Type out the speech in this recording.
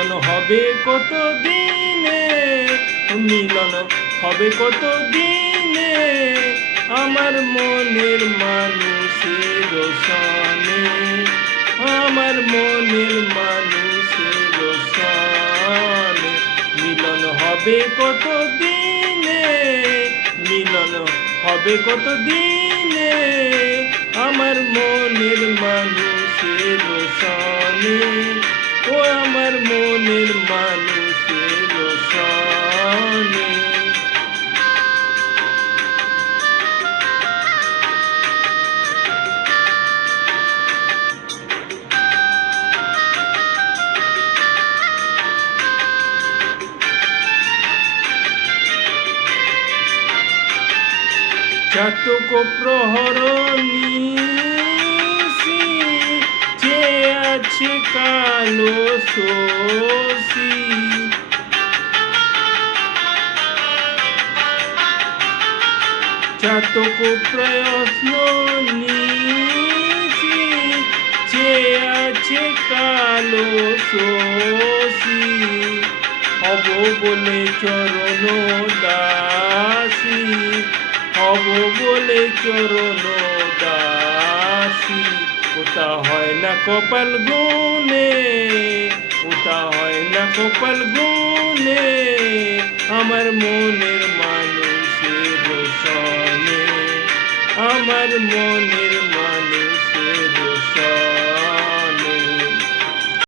মিলন হবে কত দিনে, মিলন হবে কত দিনে, আমার মনের মানুষের সনে, আমার মনের মানুষের সনে। মিলন হবে কত দিনে, মিলন হবে কত দিনে, আমার মনের মানুষের সনে, ও আমার মনের মানুষের সনে। চাতক প্রহর নিশি, চেয়ে আছে কালো শশী। চাতক প্রশ্ন নিশি, চেয়ে আছে কালো শশী। হব বলে চরণ দাসী, হব বলে চরণ দাসী। ওটা হয় না কপাল গুনে, ওটা হয় না কপাল গুনে, আমার মনের মানুষের সনে, আমার মনের